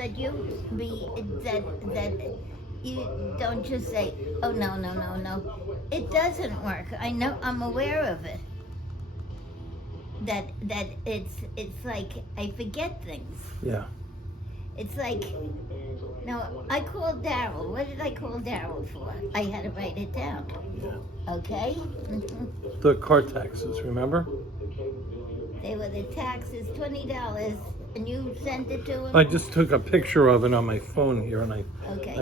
that you don't just say, oh, no. It doesn't work. I know, I'm aware of it. That it's like I forget things. Yeah. It's like, no, I called Daryl. What did I call Daryl for? I had to write it down. Yeah. Okay? The car taxes, remember? They were the taxes, $20, and you sent it to him? I just took a picture of it on my phone here, and I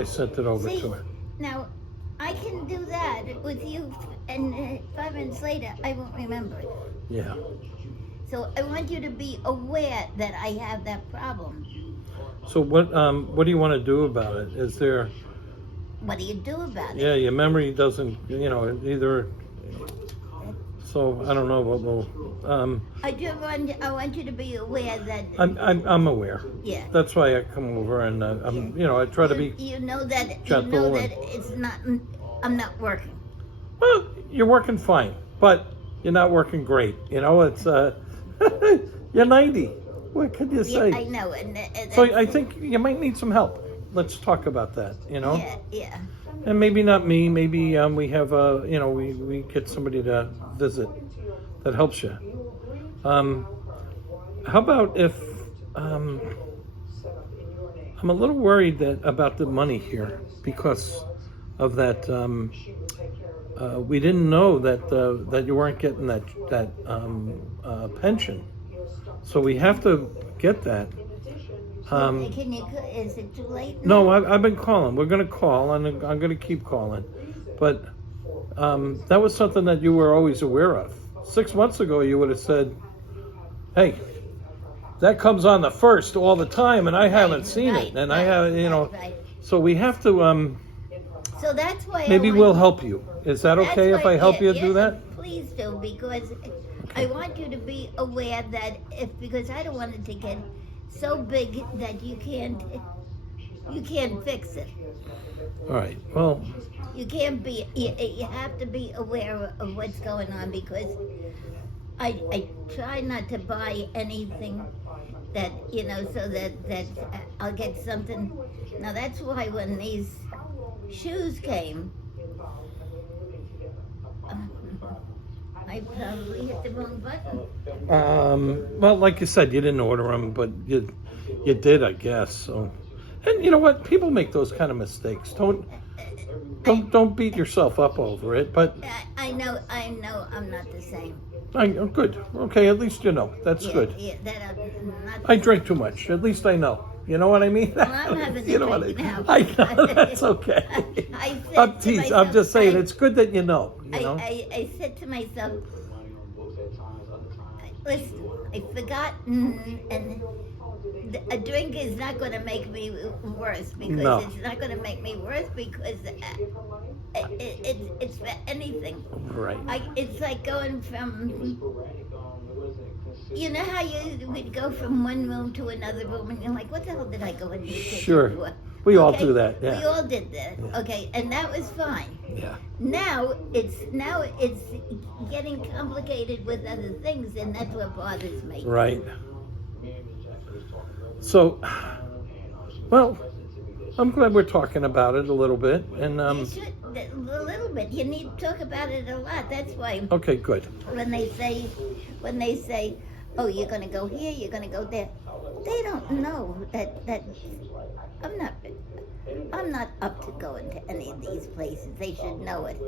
sent it over See, to her. Now, I can do that with you, and 5 minutes later, I won't remember it. Yeah. So I want you to be aware that I have that problem. So what do you want to do about it? Is there... What do you do about it? Yeah, your memory doesn't, either... So, I don't know what will... I want you to be aware that... I'm aware. Yeah. That's why I come over and, I try to be... You know that it's not... I'm not working. Well, you're working fine, but you're not working great. It's... You're 90. What could you say? Yeah, I know. So I think you might need some help. Let's talk about that, Yeah. And maybe not me. Maybe we have, we get somebody to visit that helps you. How about if... I'm a little worried about the money here because of that... we didn't know that you weren't getting that pension, so we have to get that. Is it too late now? No, I've been calling. We're going to call, and I'm going to keep calling. But that was something that you were always aware of. 6 months ago, you would have said, "Hey, that comes on the 1st all the time, and I haven't seen it, and I have, Right. So we have to." So that's why Maybe we'll help you. Is that okay if I help you do that? Please do, because I want you to be aware that because I don't want it to get so big that you can't fix it. All right. Well, you can't be. You have to be aware of what's going on, because I try not to buy anything that so that I'll get something. Now that's why when these shoes came, I probably hit the wrong button. Well, like you said, you didn't order them, but you did, I guess. So, and you know what? People make those kind of mistakes. Don't beat yourself up over it. But I know, I'm not the same. Good. Okay, at least you know. That's good. Yeah, that I'm not. I drink too much. At least I know. You know what I mean? Well, I'm having a drink now. I know, that's okay. I'm just saying, it's good that you know. I said to myself, listen, I forgot, and a drink is not going to make me worse, because it's not going to make me worse, because it's for anything. Right. It's like going from... You know how you would go from one room to another room, and you're like, what the hell did I go in here for? We all do that, yeah. We all did that, yeah. Okay, and that was fine. Yeah. Now it's getting complicated with other things, and that's what bothers me. Right. So, well, I'm glad we're talking about it a little bit, and You should, a little bit. You need to talk about it a lot. That's why. Okay, good. When they say, oh, you're going to go here, you're going to go there, they don't know that I'm not up to going to any of these places. They should know it.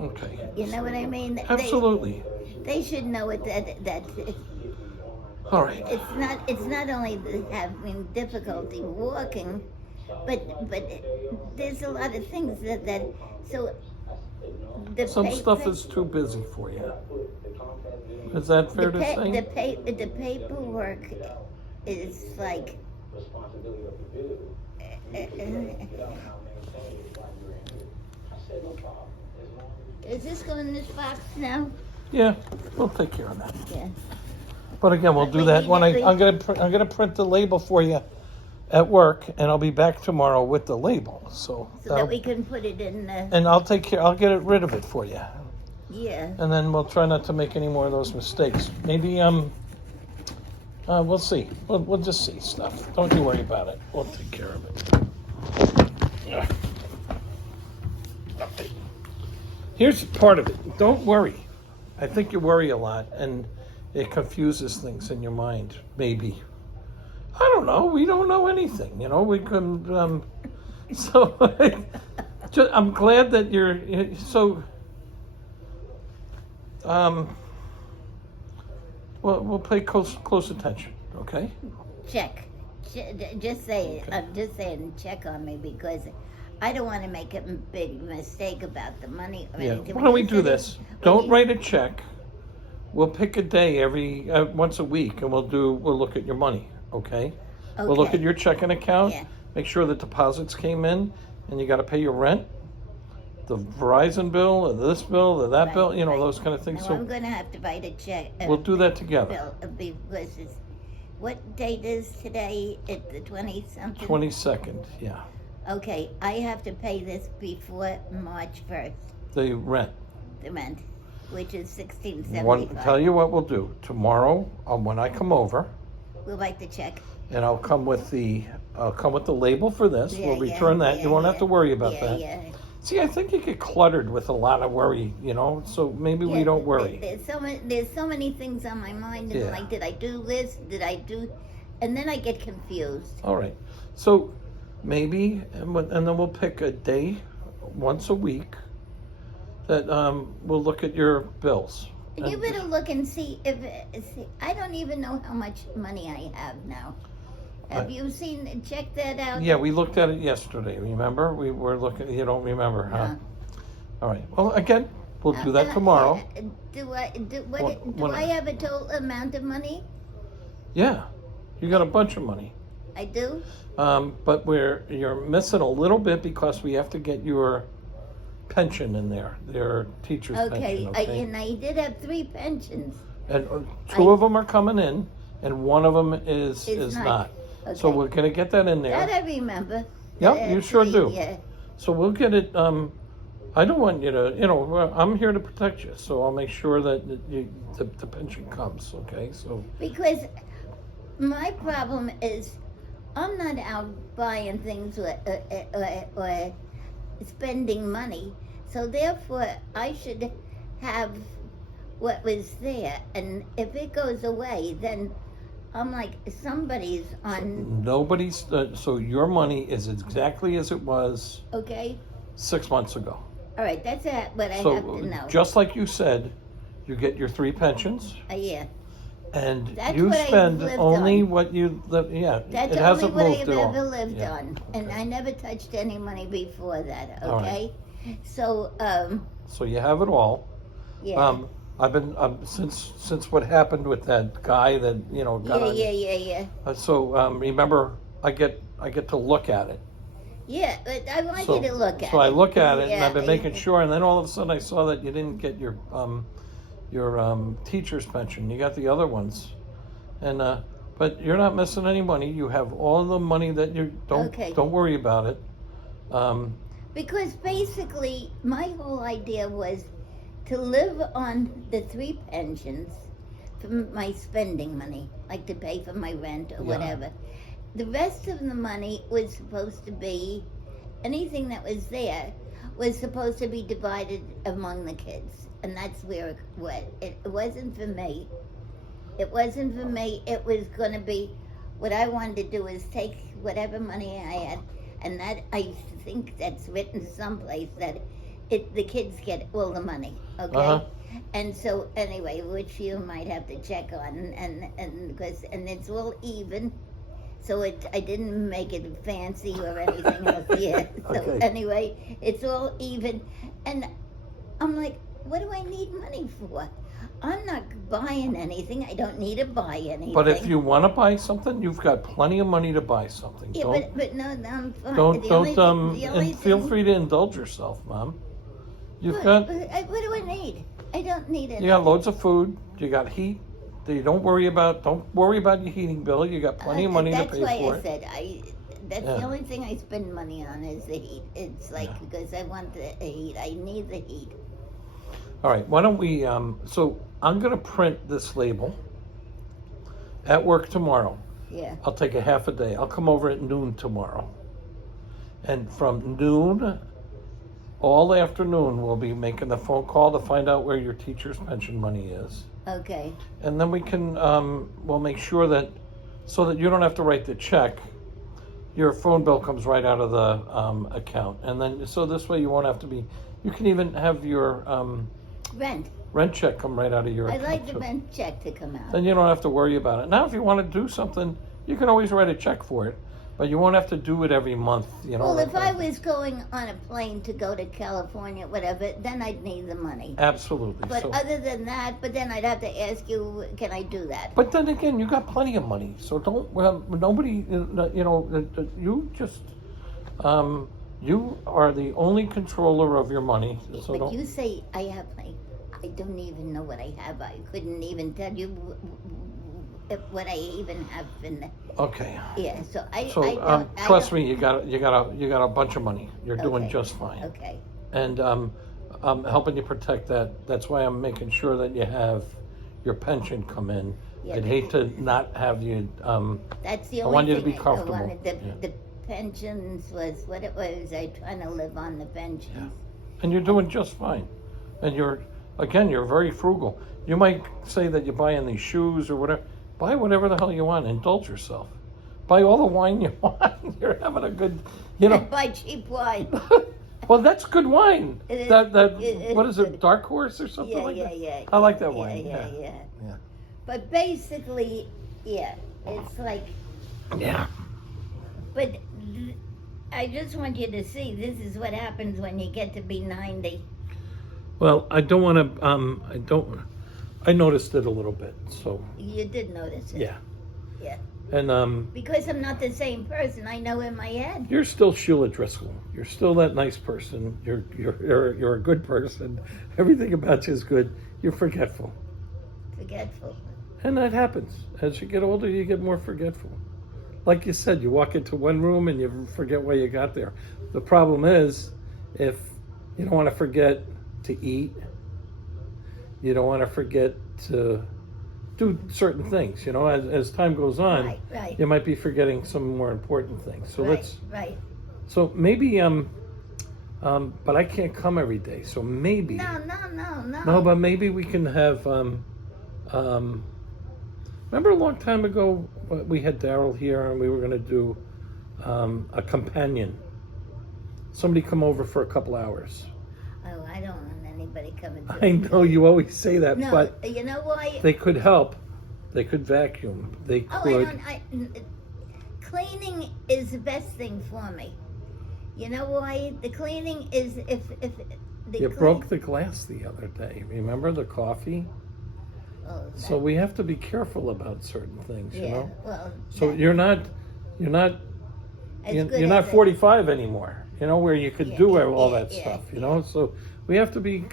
Okay. You know what I mean? Absolutely. They should know it that all right. It's not only having difficulty walking, but there's a lot of things that so some stuff is too busy for you. Is that fair to say? The paperwork is like... Is this going in this box now? Yeah, we'll take care of that. Yeah. But again, we'll do that when I'm gonna print the label for you at work, and I'll be back tomorrow with the label. So that we can put it in. And I'll take care. I'll get rid of it for you. Yeah. And then we'll try not to make any more of those mistakes. Maybe We'll see. We'll just see stuff. Don't you worry about it. We'll take care of it. Yeah. Here's part of it. Don't worry. I think you worry a lot, and it confuses things in your mind. Maybe. I don't know. We don't know anything. You know, we can. So I'm glad that you're so. We'll pay close attention. Okay. Check. Just say it. Okay. I'm just saying, check on me because I don't want to make a big mistake about the money or Yeah. anything. Why don't we do this? Don't write a check. We'll pick a day every once a week, and we'll look at your money. Okay. We'll look at your checking account. Yeah. Make sure the deposits came in, and you got to pay your rent, the Verizon bill, or this bill, or that Right, bill. You know, right. those kind of things. No, So I'm going to have to write a check. we'll do that together. Bill, because it's, what date is today? It's the 20-something? 22nd. Yeah. Okay, I have to pay this before March 1st, The rent. the rent, which is $16.75. Tell you what we'll do tomorrow when I come over, We'll write the check. and I'll come with the label for this. Yeah, We'll return that. yeah, You won't have to worry about yeah, that. Yeah. See, I think you get cluttered with a lot of worry, you know. So maybe we don't worry. There's so many things on my mind, and Yeah. like, did I do this? Did I do? And then I get confused. All right. So maybe, and then we'll pick a day once a week that we'll look at your bills. And you better look and see if. See, I don't even know how much money I have now. Have you checked that out? Yeah, we looked at it yesterday. Remember? We were looking. You don't remember, huh? No. All right. Well, again, we'll do that tomorrow. Do When- I have a total amount of money? Yeah, you got a bunch of money. I do. But you're missing a little bit because we have to get your pension in there, your teacher's Okay. pension. And I did have 3 pensions. And two of them are coming in, and one of them is not. Okay. So we're gonna get that in That there. I remember. Yep, you sure do. Yeah. So we'll get it. I don't want you to. You know, I'm here to protect you, so I'll make sure that the pension comes. Okay. So Because my problem is, I'm not out buying things or spending money, so therefore I should have what was there, and if it goes away, then I'm like, somebody's on. nobody's. So your money is exactly as it was Okay, 6 months ago. all right, that's what I So have to know. just like you said, you get your 3 pensions, Yeah, and That's you what I've spend lived only on. what you live. Yeah, that's it only hasn't what moved I've at all. ever lived Yeah. on, and I never touched any money before that. All right. Okay, so So you have it all. yeah. I've been since what happened with that guy that got on. Yeah. So remember, I get to look at it. Yeah, but I want So, you to look at it. so I look at it, and Yeah, I've been making sure. And then all of a sudden, I saw that you didn't get your teacher's pension. You got the other ones, and but you're not missing any money. You have all the money that you don't. Okay. Don't worry about it. Because basically, my whole idea was to live on the 3 pensions from my spending money, like to pay for my rent or Yeah. whatever. The rest of the money was supposed to be, anything that was there was supposed to be divided among the kids. And that's where it went. It wasn't for me. It wasn't for me. It was going to be, what I wanted to do is take whatever money I had, and that, I think that's written someplace, that the kids get all the money, okay? Uh-huh. And so anyway, which you might have to check on, and because it's all even, so I didn't make it fancy or anything else. Yeah. So Okay. anyway, it's all even, and I'm like, what do I need money for? I'm not buying anything. I don't need to buy anything. But if you want to buy something, you've got plenty of money to buy something. yeah, Don't but no, I'm fine. don't The don't only and feel thing- free to indulge yourself, Mom. You've What, got what do I need? I don't need it. you got loads of food. You got heat. Don't worry about your heating bill. You got plenty of money to That's pay why for I it. said that's Yeah. the only thing I spend money on is the heat. It's like, Yeah. because I want the heat. I need the heat. All right. Why don't we? So I'm gonna print this label, at work tomorrow. Yeah. I'll take a half a day. I'll come over at noon tomorrow. And from noon, all afternoon, we'll be making the phone call to find out where your teacher's pension money is. Okay. And then we can, we'll make sure that, so that you don't have to write the check, your phone bill comes right out of the account. And then, so this way you won't have to be, you can even have your rent check come right out of your account. I like the too. rent check to come out. Then you don't have to worry about it. Now, if you want to do something, you can always write a check for it, but you won't have to do it every month, you know. Well, if I was going on a plane to go to California, whatever, then I'd need the money. Absolutely. But So, other than that, but then I'd have to ask you, can I do that? but then again, you got plenty of money, so don't. Well, nobody, you know, you just, you are the only controller of your money. So But don't. you say I have plenty. I don't even know what I have. I couldn't even tell you what I even have in. Okay. Yeah, so I So don't. trust me, you got a bunch of money. You're doing Okay. just fine. Okay. And I'm helping you protect that. That's why I'm making sure that you have your pension come in. Yeah. I'd hate to not have you. That's the I only want you to thing be I comfortable. wanted. The, Yeah. the pensions was what it was. I trying to live on the pensions. And you're doing just fine. And you're very frugal. You might say that you're buying these shoes or whatever. Buy whatever the hell you want. Indulge yourself. Buy all the wine you want. You're having a good, you know. Buy cheap wine. Well, that's good wine. It is- That what is it's it? Dark Horse or something Yeah, like yeah, that? yeah. I like that yeah, wine. Yeah, Yeah. yeah. Yeah. But basically, yeah, it's like. Yeah. But I just want you to see this is what happens when you get to be 90. Well, I don't want to. I noticed it a little bit. So You did notice it. yeah. Yeah. And Because I'm not the same person. I know in my head. you're still Sheila Driscoll. You're still that nice person. You're a good person. Everything about you is good. You're forgetful, Forgetful. and that happens as you get older. You get more forgetful. Like you said, you walk into one room and you forget why you got there. The problem is, if you don't want to forget to eat, you don't want to forget to do certain things. You know, as time goes on, Right. you might be forgetting some more important things. So Right. So maybe but I can't come every day. So maybe No. but maybe we can have remember a long time ago we had Daryl here and we were going to do a companion. Somebody come over for a couple hours. Oh, I don't want anybody coming to I know you always say that, No, but you know why? they could help. They could vacuum. They Oh, could. Cleaning is the best thing for me. You know why? The cleaning is if the You broke the glass the other day. Remember the coffee? Oh, So we have to be careful about certain things, you yeah. know. Well. So that- you're not as you're good not as 45 anymore, you know, where you could Yeah, do yeah, all yeah, that yeah, stuff, you know. So we have to be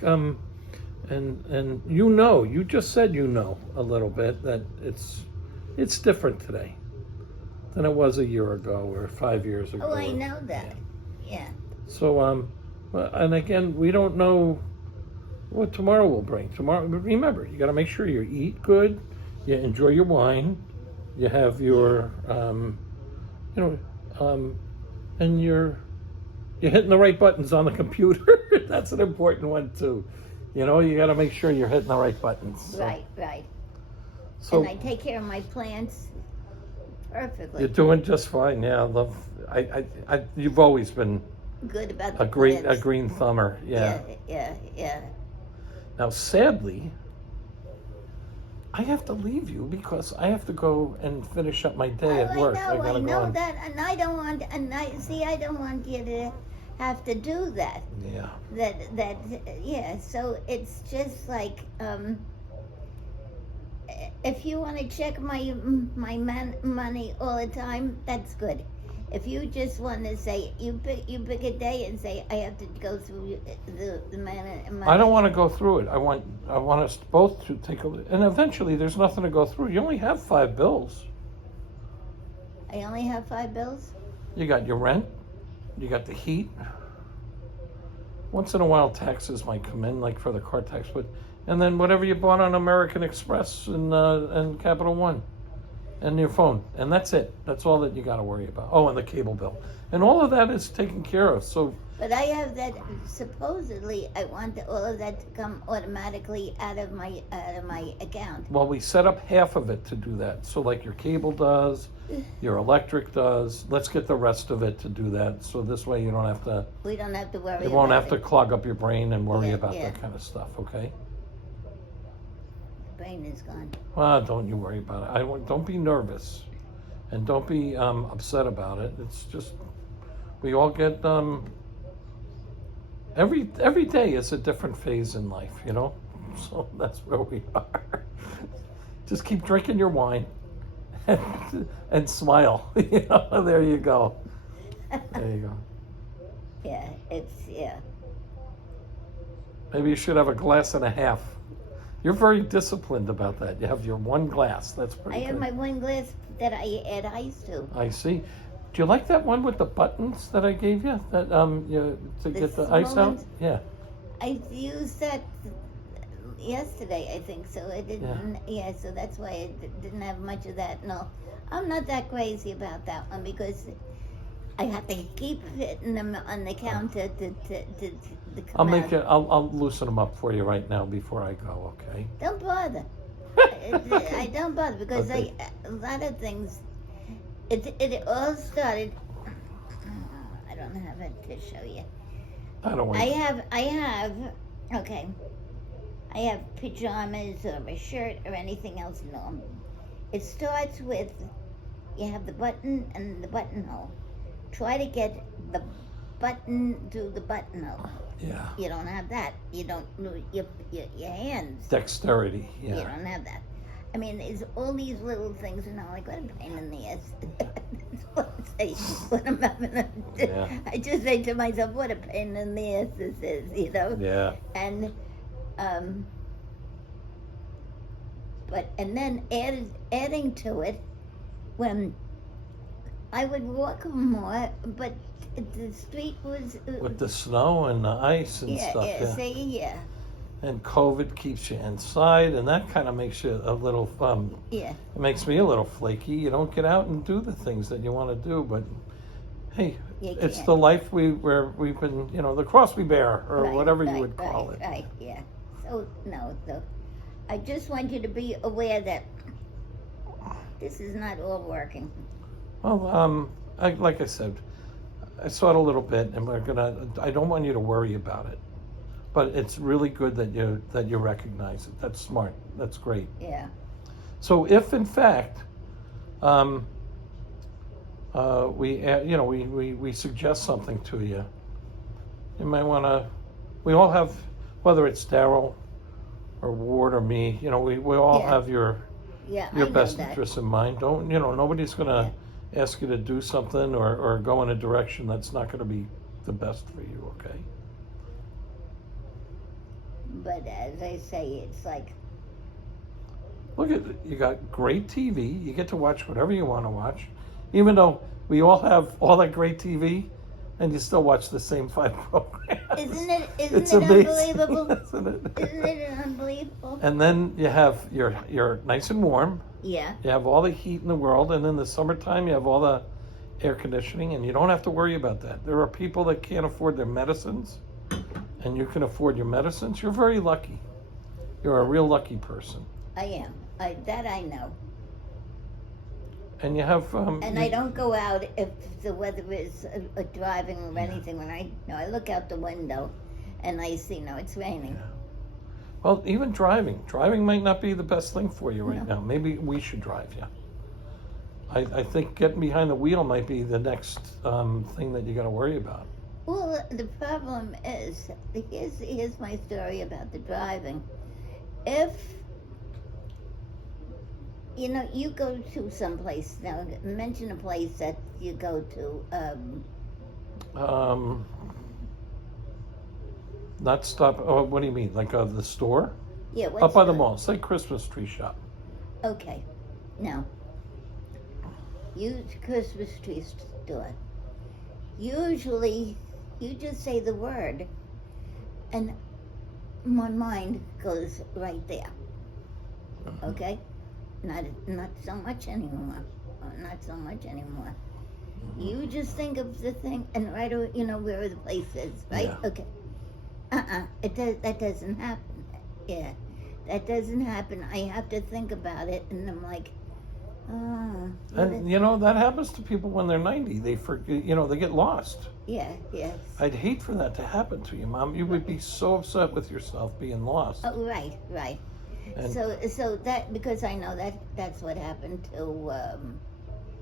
and you just said a little bit that it's different today than it was a year ago or 5 years ago. Oh, I know that. Yeah. So and again, we don't know what tomorrow will bring. Tomorrow, remember, you got to make sure you eat good, you enjoy your wine, you have your and you're hitting the right buttons on the computer. That's an important one too. You know, you got to make sure you're hitting the right buttons. So, Right. So And I take care of my plants perfectly. you're doing just fine. Yeah, love. You've always been Good about the a plants. green thumber. Yeah. Yeah. Now, sadly, I have to leave you because I have to go and finish up my day at work. I gotta go know on- that, and I don't want, I don't want you to have to do that. Yeah. Yeah. So it's just like, if you want to check my money all the time, that's good. If you just want to say you pick a day and say I have to go through the money. I don't want to go through it. I want us both to take a look. And eventually, there's nothing to go through. You only have 5 bills. I only have 5 bills. You got your rent. You got the heat. Once in a while, taxes might come in, like for the car tax, and then whatever you bought on American Express and Capital One. and your phone, and that's it. That's all that you got to worry about. Oh, and the cable bill, and all of that is taken care of. So, But I have that. Supposedly, I want all of that to come automatically out of my account. well, we set up half of it to do that. So, like your cable does, your electric does. Let's get the rest of it to do that. So this way, you don't have to. We don't have to worry. It won't about have to clog up your brain and worry Yeah, about yeah. that kind of stuff. Okay. The brain is gone. Well, don't you worry about it. Don't be nervous, and don't be upset about it. It's just we all get every day is a different phase in life, you know. So that's where we are. Just keep drinking your wine and smile. You know, there you go. There you go. Yeah. Maybe you should have a glass and a half. You're very disciplined about that. You have your one glass. That's pretty I have good. my one glass that I add ice to. I see. Do you like that one with the buttons that I gave you? That to get the ice small out? ones? Yeah. I used that yesterday, I think. So I didn't. Yeah. So that's why I didn't have much of that. No, I'm not that crazy about that one because I have to keep hitting them on the counter to come out. I'll loosen them up for you right now before I go. Okay. Don't bother. I don't bother because Okay. a lot of things. It all started. I don't have it to show you. I don't want. I have. Okay. I have pajamas or a shirt or anything else normal. It starts with you have the button and the buttonhole. Try to get the button to the buttonhole. Yeah. You don't have that. You don't your hands. Dexterity. You Yeah. don't have that. I mean, it's all these little things, and I'm like, what a pain in the ass. That's what I say when I'm having a, Yeah. I just say to myself, what a pain in the ass this is, you know? Yeah. And, and then adding to it, when I would walk more, but the street was... With the snow and the ice and stuff. Yeah. And COVID keeps you inside, and that kind of makes you a little Yeah. It makes me a little flaky. You don't get out and do the things that you want to do, but hey, You it's can't. the life we've been, you know, the cross we bear, or Right, whatever you right, would call it. Right, yeah. So, I just want you to be aware that this is not all working. Well, like I said, I saw it a little bit, and I don't want you to worry about it, but it's really good that you recognize it. That's smart. That's great. Yeah. So if in fact, we suggest something to you, you might want to. We all have, whether it's Daryl or Ward or me, you know, we all Yeah. have your Yeah, I know best that. interests in mind. Don't, you know, nobody's gonna ask you to do something or go in a direction that's not gonna be the best for you. Okay. But as I say, it's like, Look at you got great TV. You get to watch whatever you want to watch, even though we all have all that great TV, and you still watch the same 5 programs. isn't it It's amazing, unbelievable? isn't it? Isn't it unbelievable? And then you have you're nice and warm. Yeah. You have all the heat in the world, and in the summertime you have all the air conditioning, and you don't have to worry about that. There are people that can't afford their medicines, and you can afford your medicines. You're very lucky. You're a real lucky person. I am. That I know. And you have And I don't go out if the weather is driving or anything. When I look out the window, and I see, it's raining. Yeah. Well, even driving might not be the best thing for you right No. now. Maybe we should drive you. I think getting behind the wheel might be the next thing that you got to worry about. Well, the problem is, here's my story about the driving. If you go to some place, now mention a place that you go to. Not stop. Oh, what do you mean? Like the store? Yeah, Up by the mall. Say Christmas tree shop. Okay, now, use Christmas tree store. Usually, you just say the word, and my mind goes right there. Okay? not so much anymore. Not so much anymore. You just think of the thing and right away, where the place is, right? Yeah. Okay. That doesn't happen. Yeah. That doesn't happen. I have to think about it, and I'm like, oh. And that happens to people when they're 90. They forget, they get lost. Yeah, yes. I'd hate for that to happen to you, Mom. You would be so upset with yourself being lost. Oh, right. And So that, because I know that's what happened to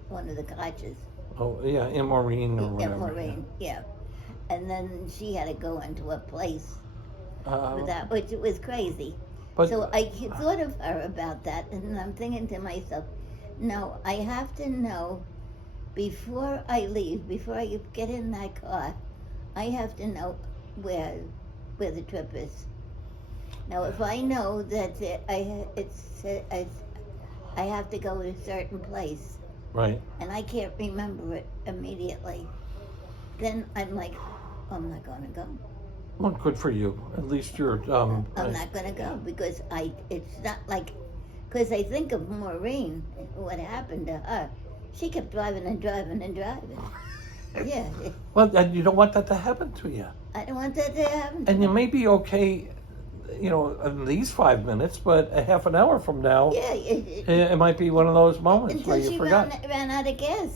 one of the coaches. oh yeah, in Maureen or whatever. Maureen, yeah. And then she had to go into a place for that, which was crazy. But So I thought of her about that, and I'm thinking to myself, no, I have to know before I leave, before I get in that car, I have to know where the trip is. Now, if I know that I have to go to a certain place, right. and I can't remember it immediately, then I'm like, I'm not going to go. Well, good for you. At least you're. I'm not going to go because it's not like, because I think of Maureen, what happened to her. She kept driving and driving and driving. Yeah. Well, and you don't want that to happen to you. I don't want that to happen. And you may be okay, in these 5 minutes, but a half an hour from now, Yeah. it might be one of those moments where Until you she forgot. ran out of gas.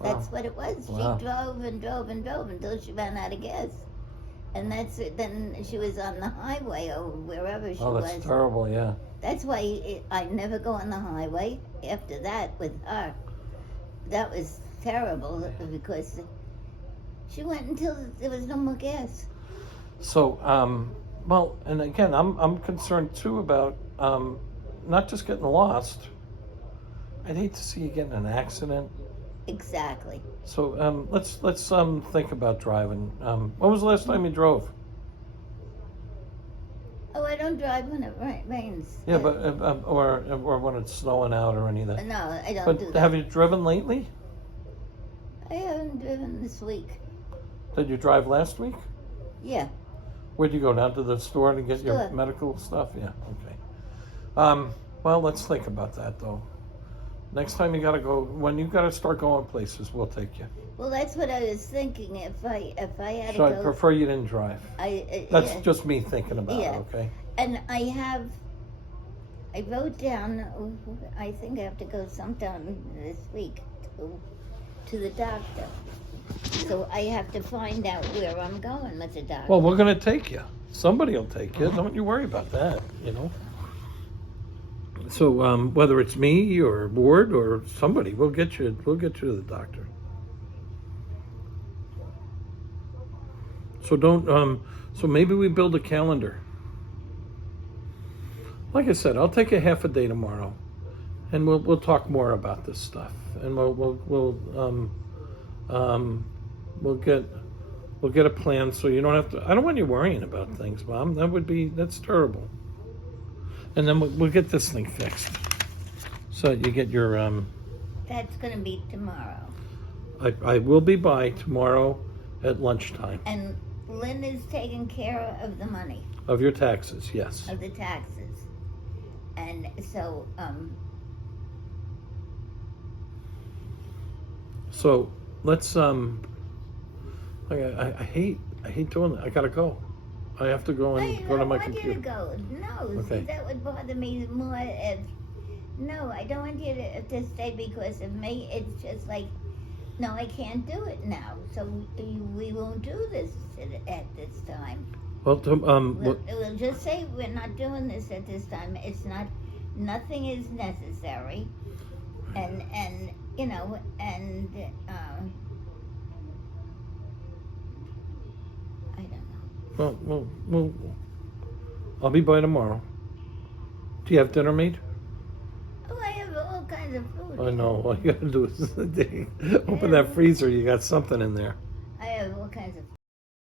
That's Wow. what it was. Wow. She drove and drove and drove until she ran out of gas. And that's it. Then she was on the highway or wherever she Oh, that's was. terrible. Yeah. That's why I never go on the highway after that with her. That was terrible because she went until there was no more gas. So, well, and again, I'm concerned too about not just getting lost. I'd hate to see you get in an accident. Exactly. So let's think about driving. When was the last time you drove? Oh, I don't drive when it rains. Yeah, but or when it's snowing out or any of that. No, I don't But do that. have you driven lately? I haven't driven this week. Did you drive last week? Yeah. Where'd you go, down to the store to get your Store. medical stuff? Yeah, okay. Well, let's think about that though. Next time you gotta go, when you gotta start going places, we'll take you. Well, that's what I was thinking. If I had So to I go, prefer you didn't drive. That's yeah. just me thinking about Yeah. it, okay? And I wrote down. I think I have to go sometime this week to the doctor. So I have to find out where I'm going with the doctor. Well, we're gonna take you. Somebody will take you. Don't you worry about that, So whether it's me or Ward or somebody, we'll get you to the doctor. So don't. So maybe we build a calendar. Like I said, I'll take a half a day tomorrow, and we'll talk more about this stuff, and we'll get a plan so you don't have to. I don't want you worrying about things, Mom. That's terrible. And then we'll get this thing fixed, so you get your. That's going to be tomorrow. I will be by tomorrow at lunchtime. And Lynn is taking care of the money, Of your taxes, yes. of the taxes. And so, So let's I hate doing that. I gotta go. I have to go and go to my computer. I don't want you to go. No, Okay. see, that would bother me more if... No, I don't want you to stay because of me. It's just like, no, I can't do it now. So we won't do this at this time. Well, We'll just say we're not doing this at this time. It's not... Nothing is necessary. And I don't know. well, I'll be by tomorrow. Do you have dinner made? Oh, I have all kinds of food. I know. All you gotta do is open that freezer. You got something in there. I have all kinds of